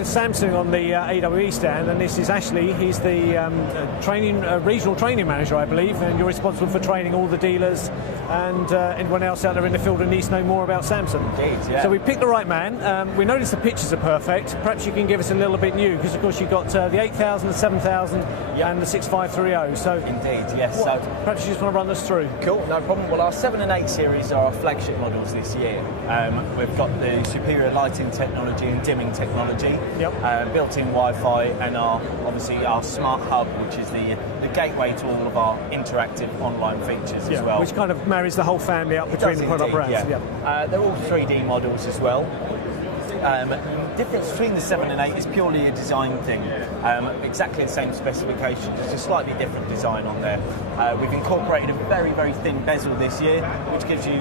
with Samsung on the AWE stand, and this is Ashley. He's the regional training manager, I believe, and you're responsible for training all the dealers and anyone else out there in the field who needs to know more about Samsung. Indeed, yeah. So we picked the right man. We noticed the pictures are perfect. Perhaps you can give us a little bit new, because of course you've got the 8000, the 7000, and the 6530. So indeed, yes. So perhaps you just want to run us through. Cool, no problem. Well, our 7 and 8 series are our flagship models this year. We've got the superior lighting technology and dimming technology, built-in Wi-Fi, and obviously our smart hub, which is the gateway to all of our interactive online features as well. Which kind of marries the whole family up between the product brands. Yeah. They're all 3D models as well. Difference between the 7 and 8 is purely a design thing. Exactly the same specifications, just a slightly different design on there. We've incorporated a very, very thin bezel this year, which gives you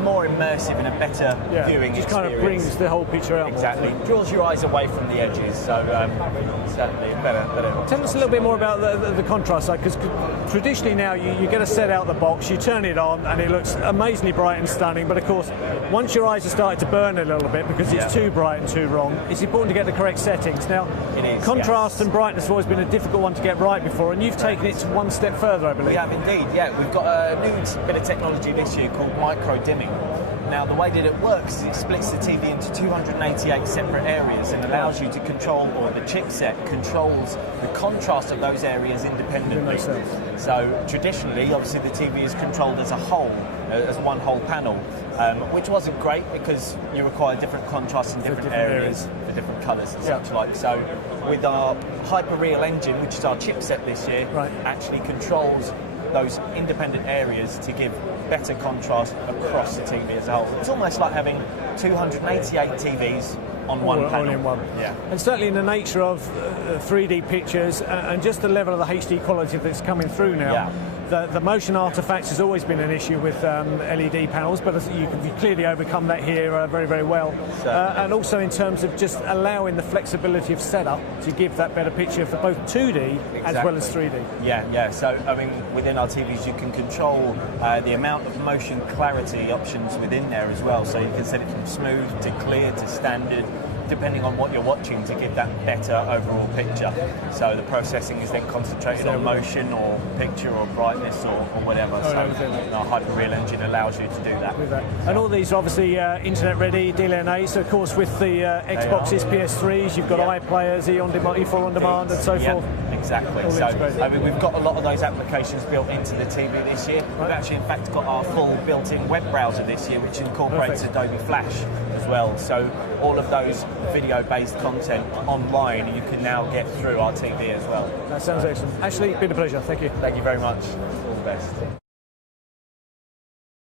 more immersive and a better viewing experience. Just kind of brings the whole picture out. Exactly. Draws your eyes away from the edges, so certainly better. Tell us a little bit more about the contrast side, because traditionally now you get a set out the box, you turn it on, and it looks amazingly bright and stunning, but of course, once your eyes are starting to burn a little bit because it's too bright and too wrong, it's important to get the correct settings. Now, contrast and brightness have always been a difficult one to get right before, and you've taken it one step further, I believe. We have indeed, yeah. We've got a new bit of technology this year called micro dimming. Now, the way that it works is it splits the TV into 288 separate areas and allows you to control, or the chipset controls the contrast of those areas independently. So traditionally, obviously, the TV is controlled as a whole, as one whole panel, which wasn't great because you require different contrast in different areas for different colours and such like. So with our Hyperreal engine, which is our chipset this year, actually controls those independent areas to give better contrast across the TV as a whole. It's almost like having 288 TVs on one panel. All in one. Yeah. And certainly in the nature of 3D pictures and just the level of the HD quality that's coming through now, the motion artifacts has always been an issue with LED panels, but you can clearly overcome that here very, very well. And also in terms of just allowing the flexibility of setup to give that better picture for both 2D as well as 3D. Yeah. So, I mean, within our TVs, you can control the amount of motion clarity options within there as well. So you can set it from smooth to clear to standard, depending on what you're watching, to give that better overall picture. So the processing is then concentrated on motion or picture or brightness or whatever. Our Hyperreal engine allows you to do that. And all these are obviously internet ready, DLNA. So of course with the Xboxes, PS3s, you've got iPlayers, E4 on demand, and so forth. Exactly. So I mean, we've got a lot of those applications built into the TV this year. We've actually, in fact, got our full built-in web browser this year, which incorporates Adobe Flash as well. So all of those video-based content online you can now get through our TV as well. That sounds excellent. Ashley, been a pleasure. Thank you. Thank you very much. All the best.